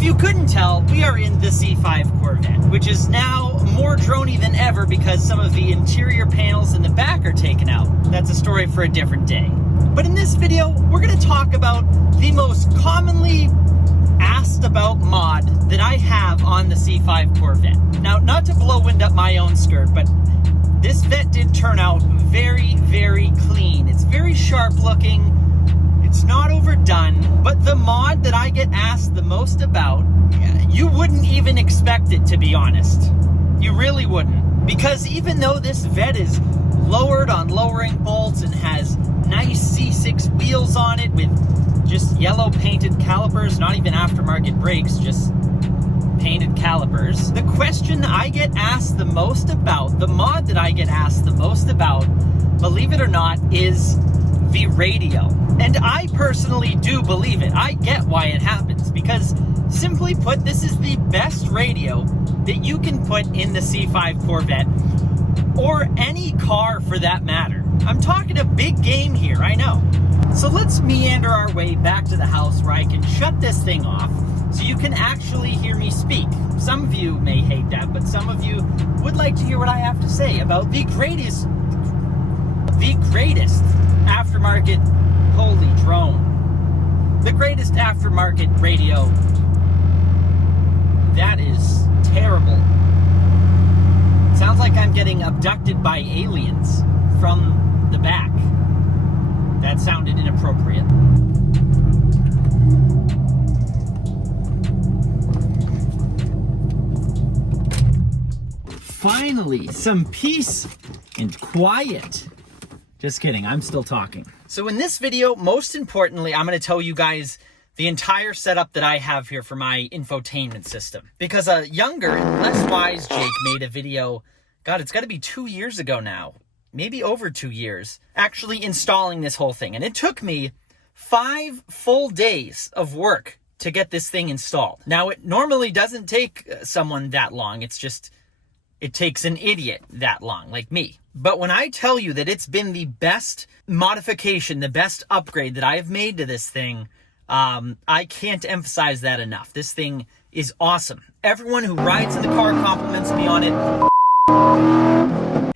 If you couldn't tell, we are in the C5 Corvette, which is now more droney than ever because some of the interior panels in the back are taken out. That's a story for a different day. But in this video, we're going to talk about the most commonly asked about mod that I have on the C5 Corvette. Now, not to blow wind up my own skirt, but this Vette did turn out very, very clean. It's very sharp looking. It's not overdone, but the mod that I get asked the most about, you wouldn't even expect it, to be honest. You really wouldn't. Because even though this Vette is lowered on lowering bolts and has nice C6 wheels on it with just yellow painted calipers, not even aftermarket brakes, just painted calipers, the question I get asked the most about, the mod that I get asked the most about, believe it or not, is the radio. And I personally do believe it. I get why it happens, because simply put, this is the best radio that you can put in the C5 Corvette, or any car for that matter. I'm talking a big game here, I know. So let's meander our way back to the house where I can shut this thing off so you can actually hear me speak. Some of you may hate that, but some of you would like to hear what I have to say about the greatest aftermarket, holy drone, the greatest aftermarket radio. That is terrible. Sounds like I'm getting abducted by aliens from the back. That sounded inappropriate. Finally, some peace and quiet. Just kidding, I'm still talking. So in this video, most importantly, I'm going to tell you guys the entire setup that I have here for my infotainment system. Because a younger and less wise Jake made a video, God, it's got to be 2 years ago now, maybe over 2 years, actually installing this whole thing. And it took me 5 full days of work to get this thing installed. Now, it normally doesn't take someone that long. It's just, it takes an idiot that long, like me. But when I tell you that it's been the best modification, the best upgrade that I have made to this thing, I can't emphasize that enough. This thing is awesome. Everyone who rides in the car compliments me on it.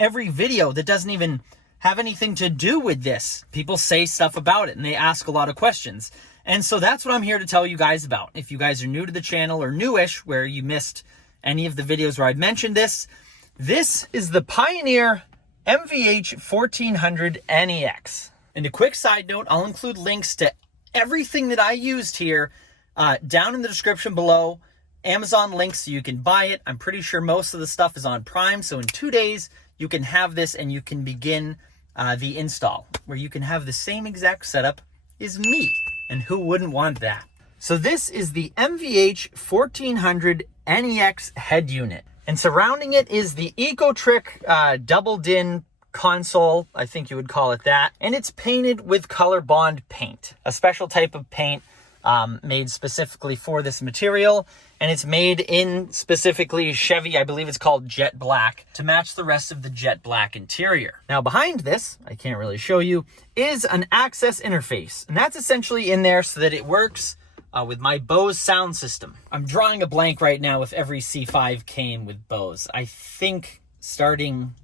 Every video that doesn't even have anything to do with this, people say stuff about it and they ask a lot of questions. And so that's what I'm here to tell you guys about. If you guys are new to the channel or newish, where you missed any of the videos where I've mentioned this, this is the Pioneer MVH 1400 NEX. And a quick side note, I'll include links to everything that I used here down in the description below. Amazon links so you can buy it. I'm pretty sure most of the stuff is on Prime, so in 2 days you can have this and you can begin the install, where you can have the same exact setup as me. And who wouldn't want that? So this is the MVH 1400 NEX head unit. And surrounding it is the EcoTric double din console, I think you would call it that. And it's painted with color bond paint, a special type of paint made specifically for this material. And it's made in specifically Chevy, I believe it's called Jet Black, to match the rest of the Jet Black interior. Now behind this, I can't really show you, is an access interface. And that's essentially in there so that it works with my Bose sound system. I'm drawing a blank right now if every C5 came with Bose. I think starting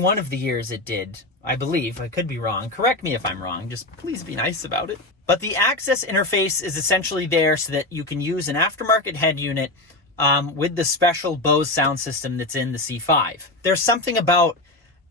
one of the years it did, I believe. I could be wrong. Correct me if I'm wrong. Just please be nice about it. But the access interface is essentially there so that you can use an aftermarket head unit with the special Bose sound system that's in the C5. There's something about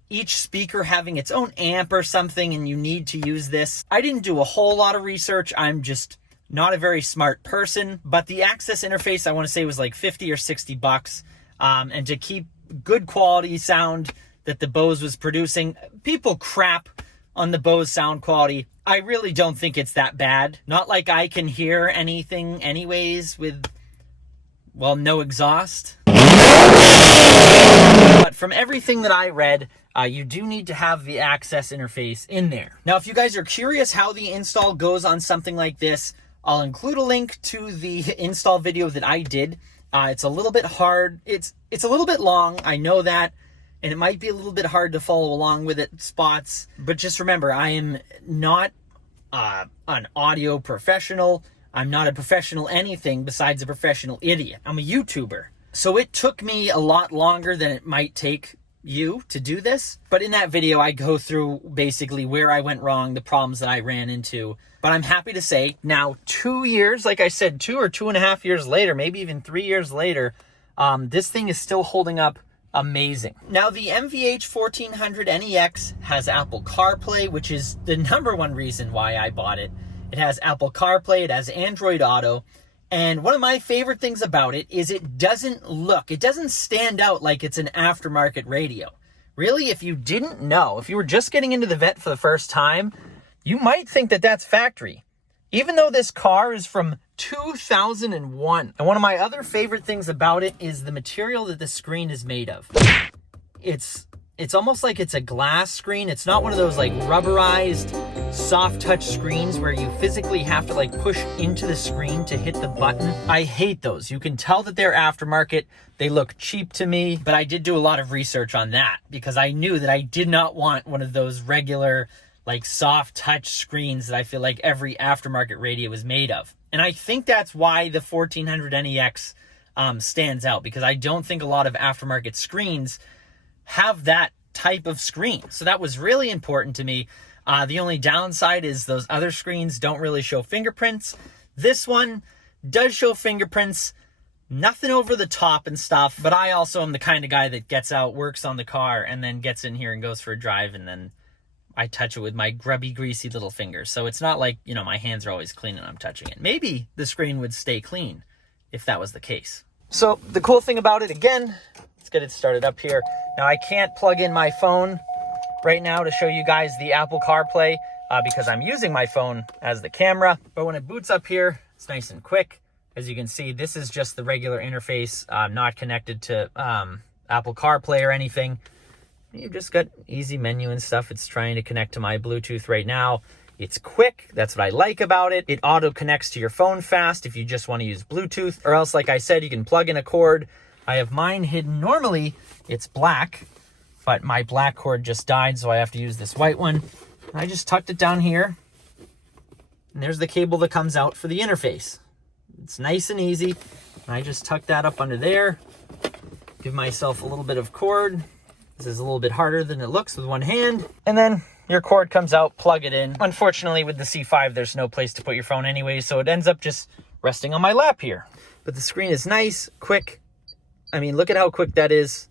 each speaker having its own amp or something, and you need to use this. I didn't do a whole lot of research. I'm just not a very smart person, but the access interface, I want to say, was like 50 or 60 bucks. And to keep good quality sound that the Bose was producing, people crap on the Bose sound quality. I really don't think it's that bad. Not like I can hear anything anyways with, well, no exhaust. But from everything that I read, you do need to have the access interface in there. Now, if you guys are curious how the install goes on something like this, I'll include a link to the install video that I did. It's a little bit hard. It's a little bit long. I know that. And it might be a little bit hard to follow along with it spots. But just remember, I am not an audio professional. I'm not a professional anything besides a professional idiot. I'm a YouTuber. So it took me a lot longer than it might take you to do this. But in that video, I go through basically where I went wrong, the problems that I ran into. But I'm happy to say now 2 years, like I said, 2 or 2.5 years later, maybe even 3 years later, this thing is still holding up amazing. Now the MVH 1400 NEX has Apple CarPlay, which is the #1 reason why I bought it. It has Apple CarPlay, it has Android Auto, and one of my favorite things about it is it doesn't stand out like it's an aftermarket radio. Really, if you didn't know, if you were just getting into the Vette for the first time, you might think that that's factory, even though this car is from 2001. And one of my other favorite things about it is the material that the screen is made of. It's almost like it's a glass screen. It's not one of those like rubberized soft touch screens where you physically have to like push into the screen to hit the button. I hate those. You can tell that they're aftermarket. They look cheap to me, but I did do a lot of research on that because I knew that I did not want one of those regular like soft touch screens that I feel like every aftermarket radio is made of. And I think that's why the 1400 NEX stands out, because I don't think a lot of aftermarket screens have that type of screen. So that was really important to me. The only downside is those other screens don't really show fingerprints. This one does show fingerprints, nothing over the top and stuff, but I also am the kind of guy that gets out, works on the car, and then gets in here and goes for a drive, and then I touch it with my grubby, greasy little fingers. So it's not like, you know, my hands are always clean and I'm touching it. Maybe the screen would stay clean if that was the case. So the cool thing about it, again, let's get it started up here. Now I can't plug in my phone right now to show you guys the Apple CarPlay because I'm using my phone as the camera. But when it boots up here, it's nice and quick. As you can see, this is just the regular interface, not connected to Apple CarPlay or anything. You've just got easy menu and stuff. It's trying to connect to my Bluetooth right now. It's quick. That's what I like about it. It auto connects to your phone fast if you just want to use Bluetooth, or else, like I said, you can plug in a cord. I have mine hidden. Normally it's black, but my black cord just died, so I have to use this white one. I just tucked it down here, and there's the cable that comes out for the interface. It's nice and easy. I just tuck that up under there, give myself a little bit of cord. This is a little bit harder than it looks with one hand. And then your cord comes out, plug it in. Unfortunately, with the C5, there's no place to put your phone anyway, so it ends up just resting on my lap here. But the screen is nice, quick. I mean, look at how quick that is.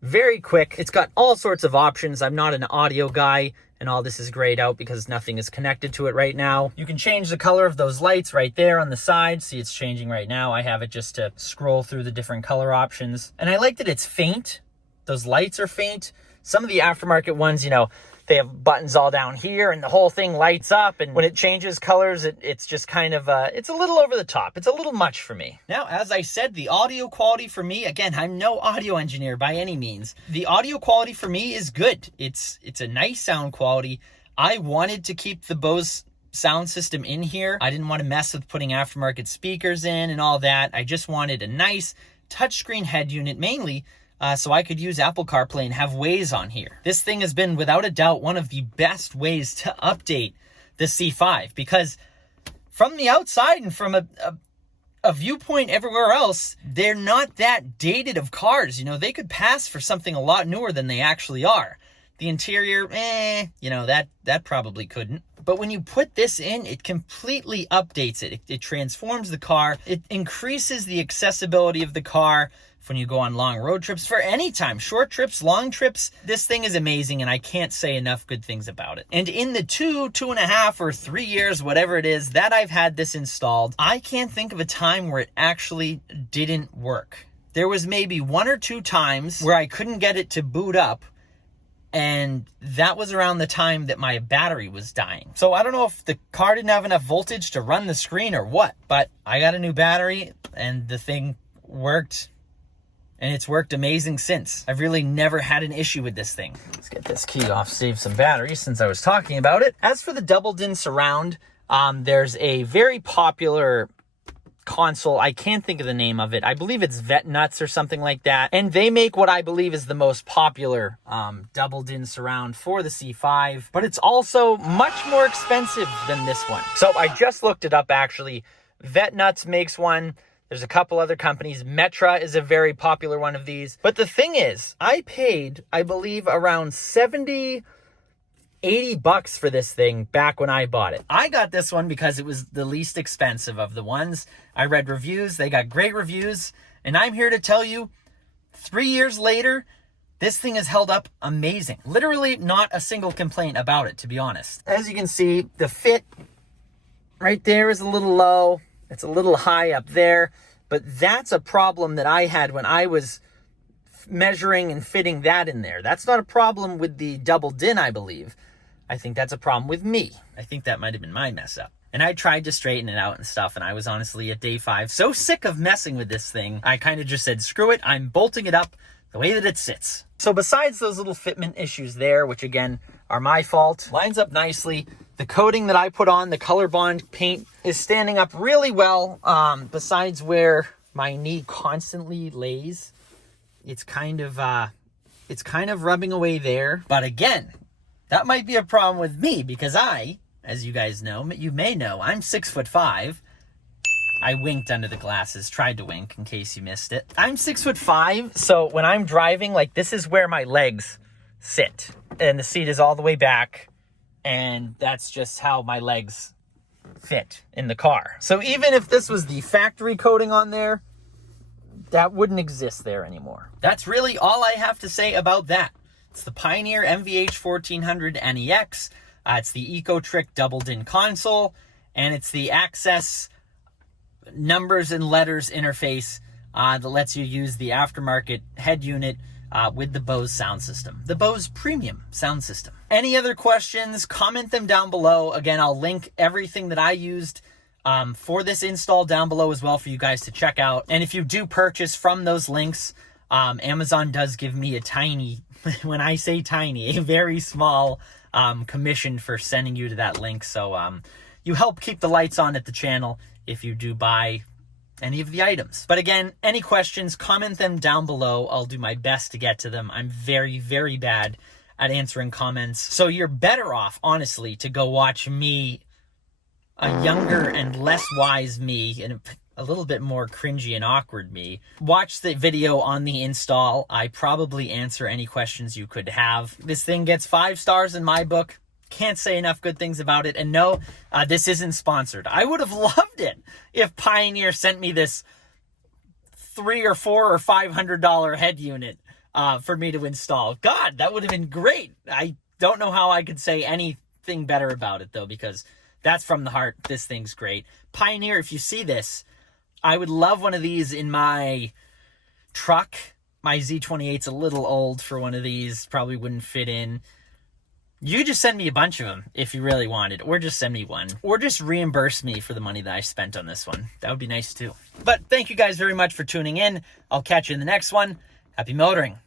Very quick. It's got all sorts of options. I'm not an audio guy, and all this is grayed out because nothing is connected to it right now. You can change the color of those lights right there on the side. See, it's changing right now. I have it just to scroll through the different color options. And I like that it's faint. Those lights are faint. Some of the aftermarket ones, you know, they have buttons all down here and the whole thing lights up. And when it changes colors, it's just kind of, it's a little over the top. It's a little much for me. Now, as I said, the audio quality for me, again, I'm no audio engineer by any means. The audio quality for me is good. It's a nice sound quality. I wanted to keep the Bose sound system in here. I didn't want to mess with putting aftermarket speakers in and all that. I just wanted a nice touchscreen head unit mainly, so I could use Apple CarPlay and have Waze on here. This thing has been, without a doubt, one of the best ways to update the C5, because from the outside and from a viewpoint everywhere else, they're not that dated of cars. You know, they could pass for something a lot newer than they actually are. The interior, you know, that probably couldn't. But when you put this in, it completely updates it. It transforms the car. It increases the accessibility of the car when you go on long road trips, for any time, short trips, long trips. This thing is amazing, and I can't say enough good things about it. And in the 2.5 or 3 years, whatever it is, that I've had this installed, I can't think of a time where it actually didn't work. There was maybe 1 or 2 times where I couldn't get it to boot up, and that was around the time that my battery was dying. So I don't know if the car didn't have enough voltage to run the screen or what, but I got a new battery and the thing worked, and it's worked amazing since. I've really never had an issue with this thing. Let's get this key off, save some battery since I was talking about it. As for the double-din surround, there's a very popular console. I can't think of the name of it. I believe it's Vette Nuts or something like that. And they make what I believe is the most popular double-din surround for the C5, but it's also much more expensive than this one. So I just looked it up actually. Vet Nuts makes one. There's a couple other companies. Metra is a very popular one of these. But the thing is, I paid, I believe, around 70, 80 bucks for this thing back when I bought it. I got this one because it was the least expensive of the ones. I read reviews. They got great reviews. And I'm here to tell you, 3 years later, this thing has held up amazing. Literally not a single complaint about it, to be honest. As you can see, the fit right there is a little low. It's a little high up there. But that's a problem that I had when I was measuring and fitting that in there. That's not a problem with the double din, I believe. I think that's a problem with me. I think that might have been my mess up. And I tried to straighten it out and stuff, and I was honestly at day 5 so sick of messing with this thing, I kind of just said, screw it, I'm bolting it up the way that it sits. So besides those little fitment issues there, which again are my fault, lines up nicely. The coating that I put on, the Color Bond paint, is standing up really well. Besides where my knee constantly lays, it's kind of rubbing away there. But again, that might be a problem with me because I, as you guys know, you may know, I'm 6'5". I winked under the glasses, tried to wink in case you missed it. I'm 6'5", so when I'm driving, like, this is where my legs sit. And the seat is all the way back, and that's just how my legs fit in the car. So even if this was the factory coating on there, that wouldn't exist there anymore. That's really all I have to say about that. It's the Pioneer MVH 1400 NEX. It's the EcoTrick Double DIN console, and it's the Access numbers and letters interface that lets you use the aftermarket head unit with the Bose sound system, the Bose premium sound system. Any other questions, comment them down below. Again, I'll link everything that I used for this install down below as well for you guys to check out. And if you do purchase from those links, Amazon does give me a tiny, when I say tiny, a very small commission for sending you to that link. So you help keep the lights on at the channel if you do buy any of the items. But again, any questions, comment them down below. I'll do my best to get to them. I'm very, very bad at answering comments. So you're better off, honestly, to go watch me, a younger and less wise me, and a little bit more cringy and awkward me. Watch the video on the install. I probably answer any questions you could have. This thing gets 5 stars in my book. Can't say enough good things about it. And no, this isn't sponsored. I would have loved it if Pioneer sent me this $300 or $400 or $500 head unit for me to install. God, that would have been great. I don't know how I could say anything better about it though, because that's from the heart. This thing's great. Pioneer, if you see this, I would love one of these in my truck. My Z28's a little old for one of these. Probably wouldn't fit in. You just send me a bunch of them if you really wanted, or just send me one, or just reimburse me for the money that I spent on this one. That would be nice too. But thank you guys very much for tuning in. I'll catch you in the next one. Happy motoring.